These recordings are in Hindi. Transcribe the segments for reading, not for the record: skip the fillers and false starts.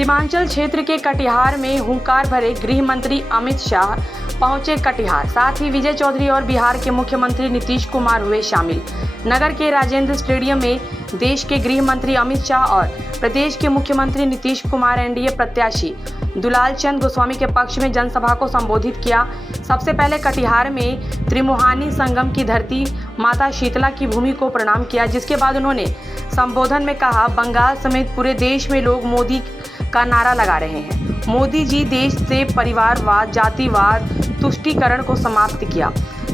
सीमांचल क्षेत्र के कटिहार में हुंकार भरे गृह मंत्री अमित शाह पहुंचे कटिहार। साथ ही विजय चौधरी और बिहार के मुख्यमंत्री नीतीश कुमार हुए शामिल। नगर के राजेंद्र स्टेडियम में देश के गृह मंत्री अमित शाह और प्रदेश के मुख्यमंत्री नीतीश कुमार एनडीए प्रत्याशी दुलाल चंद गोस्वामी के पक्ष में जनसभा को संबोधित किया। सबसे पहले कटिहार में त्रिमुहानी संगम की धरती माता शीतला की भूमि को प्रणाम किया, जिसके बाद उन्होंने संबोधन में कहा, बंगाल समेत पूरे देश में लोग मोदी का नारा लगा रहे हैं। मोदी जी देश से परिवारवाद, जातिवाद, तुष्टीकरण को समाप्त किया।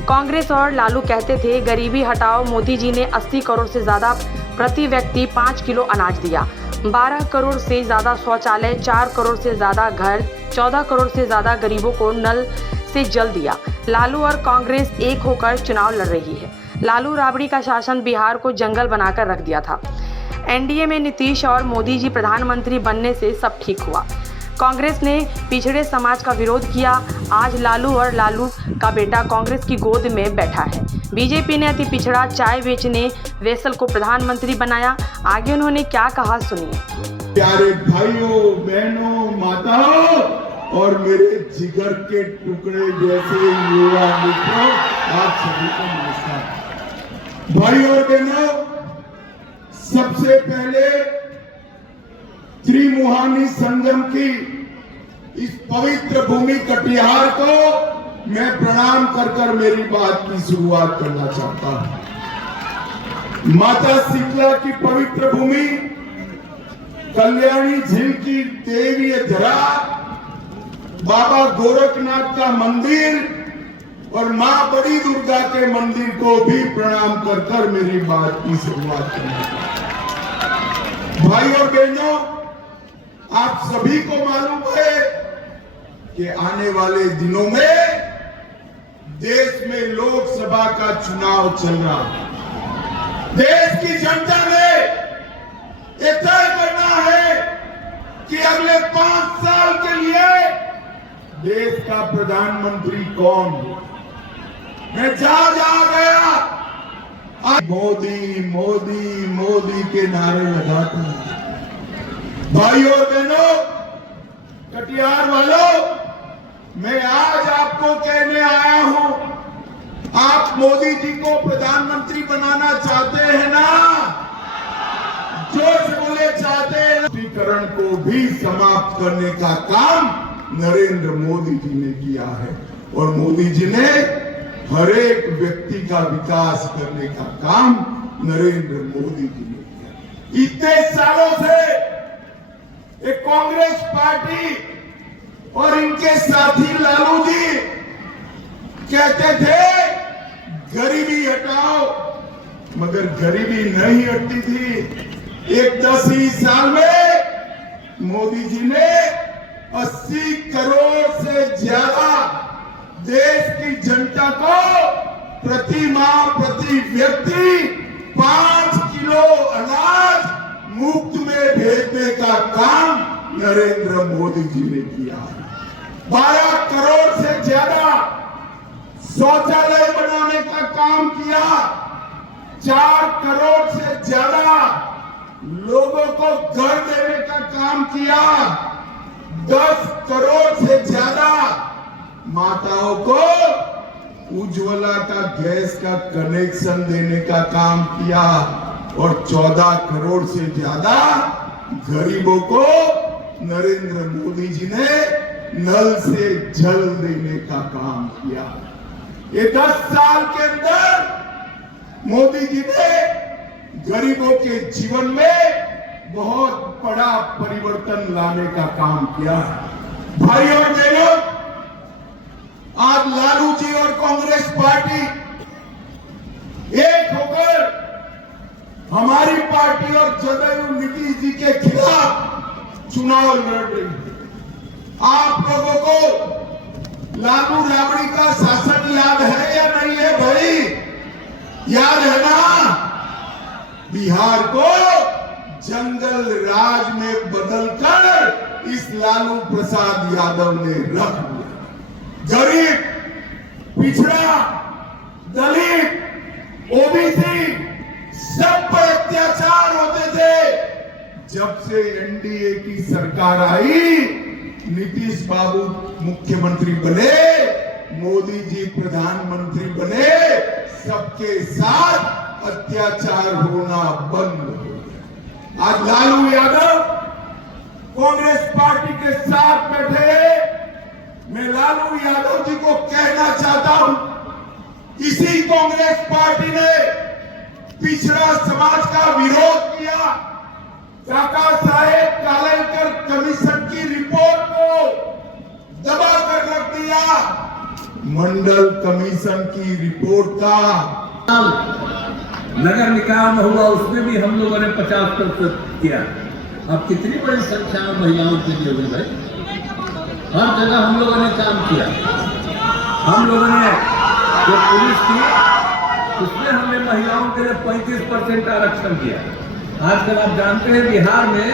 कांग्रेस और लालू कहते थे गरीबी हटाओ। मोदी जी ने 80 करोड़ से ज़्यादा प्रति व्यक्ति 5 किलो अनाज दिया, 12 करोड़ से ज़्यादा शौचालय, 4 करोड़ से ज़्यादा घर, 14 करोड़ से ज़्यादा गरीबों को नल से जल दिया। लालू और कांग्रेस एक होकर चुनाव लड़ रही है। लालू राबड़ी का शासन बिहार को जंगल बनाकर रख दिया था। एनडीए में नीतीश और मोदी जी प्रधानमंत्री बनने से सब ठीक हुआ। कांग्रेस ने पिछड़े समाज का विरोध किया। आज लालू और लालू का बेटा कांग्रेस की गोद में बैठा है। बीजेपी ने अति पिछड़ा चाय बेचने वैसल को प्रधानमंत्री बनाया। आगे उन्होंने क्या कहा, सुनिए। प्यारे भाइयों, बहनों, माताओं और मेरे जिगर के टुकड़े जैसे युवा मित्रों, आप सभी को नमस्कार। भाइयों और बहनों, सबसे पहले त्रिमुहानी संगम की इस पवित्र भूमि कटिहार को मैं प्रणाम कर मेरी बात की शुरुआत करना चाहता हूं। माता शीतला की पवित्र भूमि, कल्याणी झील की देवीय धरा, बाबा गोरखनाथ का मंदिर और मां बड़ी दुर्गा के मंदिर को भी प्रणाम कर मेरी बात की शुरुआत करना चाहता हूं। भाई और बहनों, आप सभी को मालूम है कि आने वाले दिनों में देश में लोकसभा का चुनाव चल रहा है। देश की जनता ने ये तय करना है कि अगले 5 साल के लिए देश का प्रधानमंत्री कौन हो। मैं जहां गया मोदी मोदी मोदी के नारे लगाते हैं। भाइयों और बहनों, कटिहार वालों, मैं आज आपको कहने आया हूं, आप मोदी जी को प्रधानमंत्री बनाना चाहते हैं ना? जोश बोले चाहते हैं। तुष्टीकरण को भी समाप्त करने का काम नरेंद्र मोदी जी ने किया है और मोदी जी ने हर एक व्यक्ति का विकास करने का काम नरेंद्र मोदी जी ने किया। इतने सालों से एक कांग्रेस पार्टी और इनके साथी लालू जी कहते थे गरीबी हटाओ, मगर गरीबी नहीं हटती थी। एक 10 ही साल में मोदी जी ने 80 करोड़ से ज्यादा देश की जनता को प्रति माह प्रति व्यक्ति 5 किलो अनाज मुफ्त में भेजने का काम नरेंद्र मोदी जी ने किया। 12 करोड़ से ज्यादा शौचालय बनाने का काम किया। 4 करोड़ से ज्यादा लोगों को घर देने का काम किया। 10 करोड़ से ज्यादा माताओं को उज्ज्वला का गैस का कनेक्शन देने का काम किया और 14 करोड़ से ज्यादा गरीबों को नरेंद्र मोदी जी ने नल से जल देने का काम किया। ये 10 साल के अंदर मोदी जी ने गरीबों के जीवन में बहुत बड़ा परिवर्तन लाने का काम किया। भाई और बहनों, आज लालू जी और कांग्रेस पार्टी एक होकर हमारी पार्टी और जदयू नीतीश जी के खिलाफ चुनाव लड़ रही है। आप लोगों को लालू राबड़ी का शासन याद है या नहीं है? भाई याद है ना? बिहार को जंगल राज में बदलकर इस लालू प्रसाद यादव ने रख दिया। गरीब, पिछड़ा, दलित, ओबीसी सब पर अत्याचार होते थे। जब से एनडीए की सरकार आई, नीतीश बाबू मुख्यमंत्री बने, मोदी जी प्रधानमंत्री बने, सबके साथ अत्याचार होना बंद हो गया। आज लालू यादव कांग्रेस पार्टी के साथ बैठे। मैं लालू यादव जी को कहना चाहता हूं, इसी कांग्रेस पार्टी ने पिछड़ा समाज का विरोध किया। काका साहेब कालेकर कमीशन की रिपोर्ट को दबा कर रख दिया। मंडल कमीशन की रिपोर्ट का नगर निकाय हुआ, उसमें भी हम लोगों ने 50% किया। अब कितनी बड़ी संख्या में महिलाओं के लिए हुई भाई, हर जगह हम लोगों ने काम किया। हम लोगों ने जो पुलिस थी उसमें हमने महिलाओं के लिए 35% आरक्षण किया। आजकल आप जानते हैं बिहार में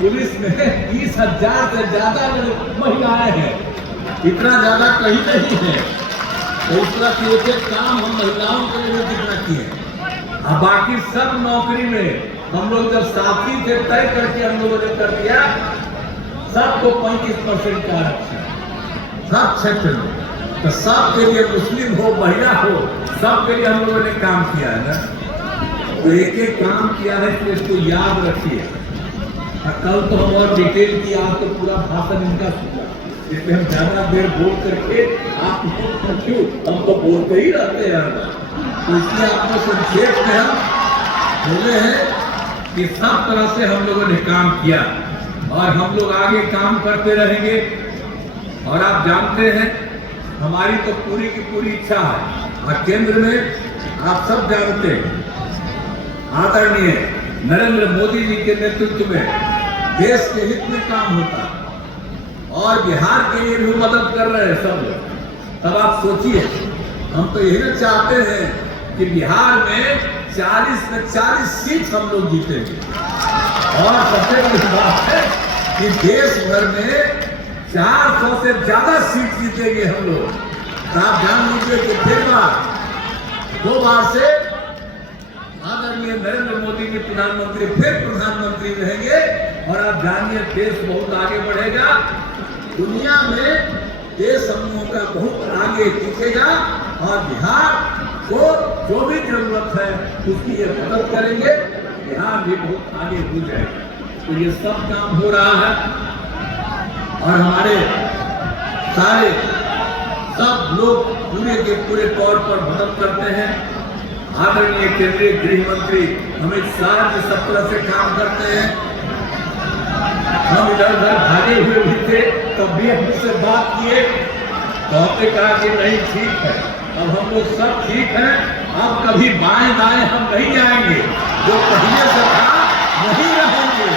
पुलिस में 20,000 से ज्यादा महिलाएं हैं, इतना ज्यादा कहीं नहीं है। तो इस तरह के एक काम हम महिलाओं के लिए कितना किए। अब बाकी सब नौकरी में हम लोग जब साथी थे तय करके हम लोगों ने कर दिया सबको 35% का आरक्षण सब क्षेत्र में। तो सबके लिए, मुस्लिम हो महिला हो, सबके लिए हम लोगों ने काम किया है ना। तो एक एक काम किया है, तो इसको याद रखिए। कल तो हम और डिटेल किया, आज तो पूरा भाषण इनका सुना, इसलिए हम ज्यादा देर बोल करके आप क्यों, हम तो बोलते ही रहते हैं। तो इसलिए आपको संक्षेप में हम बोले हैं कि सब तरह से हम लोगों ने काम किया और हम लोग आगे काम करते रहेंगे। और आप जानते हैं हमारी तो पूरी की पूरी इच्छा है, और केंद्र में आप सब जानते हैं आदरणीय नरेंद्र मोदी जी के नेतृत्व में देश के हित में काम होता है और बिहार के लिए भी मदद कर रहे हैं सब लोग। तब आप सोचिए, हम तो यही चाहते हैं कि बिहार में 40 में 40 सीट हम लोग जीतेंगे। और सबसे बड़ी बात है कि देश भर में 400 से ज्यादा सीट जीतेंगे हम लोग। तो आप जान लीजिए कि फिर दो बार से आदरणीय नरेंद्र मोदी जी प्रधानमंत्री फिर प्रधानमंत्री रहेंगे। और आप जानिए देश बहुत आगे बढ़ेगा, दुनिया में देश हम लोगों का बहुत आगे दिखेगा और बिहार को जो भी जरूरत है उसकी ये मदद करेंगे, बिहार भी बहुत आगे हो जाएगा। तो ये सब काम हो रहा है और हमारे सारे सब लोग पूरे के पूरे तौर पर मदद करते हैं। आदरणीय केंद्रीय गृह मंत्री अमित शाह जी सब तरह से काम करते हैं। हम इधर उधर भागे हुए भी थे, तब भी हमसे बात किए तो हमने कहा कि नहीं ठीक है, अब हम लोग सब ठीक हैं, अब कभी बाएं दाएं हम नहीं जाएंगे, जो पहले से था वही रहेंगे।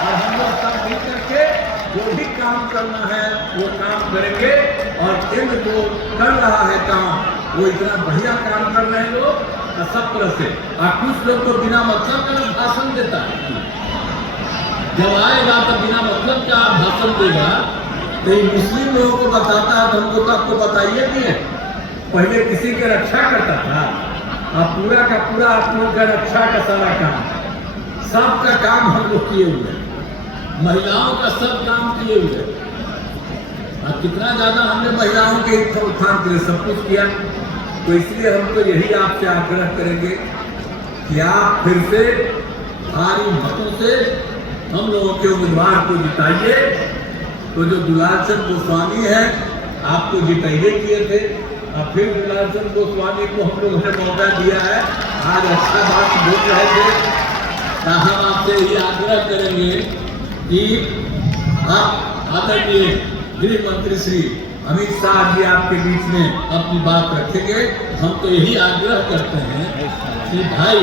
और हम लोग सब मिल करके जो भी काम करना है वो काम करेंगे। और केंद्र जो कर रहा है काम वो इतना बढ़िया काम कर रहे हैं लोग सब तरह से। और कुछ लोग तो बिना मतलब का भाषण देता है, जब आएगा तो बिना मतलब का भाषण देगा। तो ये मुस्लिम लोगों को बताता है, तो हमको तो आपको बताइए नहीं है, पहले किसी की रक्षा करता था, अब पूरा का पूरा आप लोग का रक्षा का सारा काम, सबका काम हम लोग किए हुए, महिलाओं का सब काम किए हुए। अब कितना ज्यादा हमने महिलाओं के उत्थान के लिए सब कुछ किया। तो इसलिए हम तो यही आपसे आग्रह करेंगे कि आप फिर से भारी मतों से हम लोगों के उम्मीदवार को जिताइए। तो जो दुलाल चंद गोस्वामी है आपको जिताइए किए थे, अब फिर दुलाल चंद गोस्वामी को हम लोगों ने मौका दिया है। आज अच्छा बात बोल रहे थे, हम आपसे यही आग्रह करेंगे कि आप आदरणीय गृह मंत्री श्री अमित शाह जी आपके बीच में अपनी बात रखेंगे। हम तो यही आग्रह करते हैं कि भाई